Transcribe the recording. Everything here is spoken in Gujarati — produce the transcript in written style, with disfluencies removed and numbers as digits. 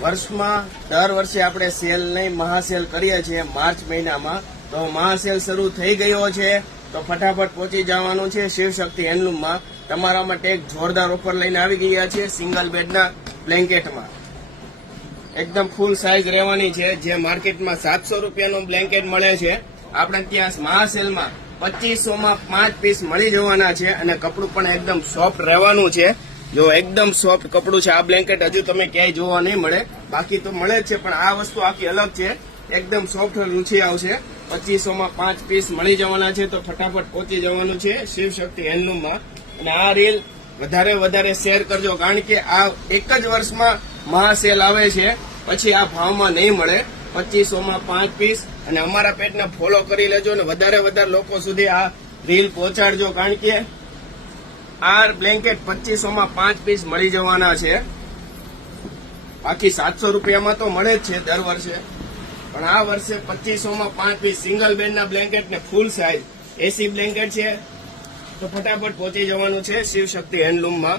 વર્ષમાં દર વર્ષે આપણે સેલ નહીં મહાસેલ કરીએ છીએ માર્ચ મહિનામાં. તો મહાસેલ શરૂ થઈ ગયો છે, તો ફટાફટ પહોંચી જવાનું છે શિવશક્તિ હેન્ડલૂમમાં. તમારા માટે એક જોરદાર ઓફર લઈને આવી ગયા છે સિંગલ બેડના બ્લેન્કેટમાં. એકદમ ફૂલ સાઇઝ રહેવાની છે. જે માર્કેટમાં 700 રૂપિયાનું બ્લેન્કેટ મળે છે, આપણે ત્યાં મહાસેલમાં 2500માં 5 પીસ મળી જવાના છે. અને કપડું પણ એકદમ સોફ્ટ રહેવાનું છે. જો એકદમ સોફ્ટ કપડું છે. આ બ્લેન્કેટ હજુ તમે ક્યાંય જોવા નહીં મળે, બાકી તો મળે જ છે, પણ આ વસ્તુ આખી અલગ છે. એકદમ સોફ્ટ રૂચી આવશે. 2500માં 5 પીસ મળી જવાના છે. તો ફટાફટ પહોંચી જવાનું છે શિવશક્તિ હેન્ડલૂમમાં. અને આ રીલ વધારે શેર કરજો, કારણ કે આ એક જ વર્ષમાં મહાસેલ આવે છે, પછી આ ભાવમાં નહીં મળે. 2500માં 5 પીસ. અને અમારા પેજને ફોલો કરી લેજો અને વધારે લોકો સુધી આ રીલ પહોંચાડજો, કારણ કે આ બ્લેન્કેટ 2500માં 5 પીસ મળી જવાના છે. બાકી 700 રૂપિયામાં તો મળે જ છે દર વર્ષે, પણ આ વર્ષે 2500માં 5 પીસ સિંગલ બેડના બ્લેન્કેટ ને ફૂલ સાઇઝ એસી બ્લેન્કેટ છે. તો ફટાફટ પહોંચી જવાનું છે શિવશક્તિ હેન્ડલૂમમાં.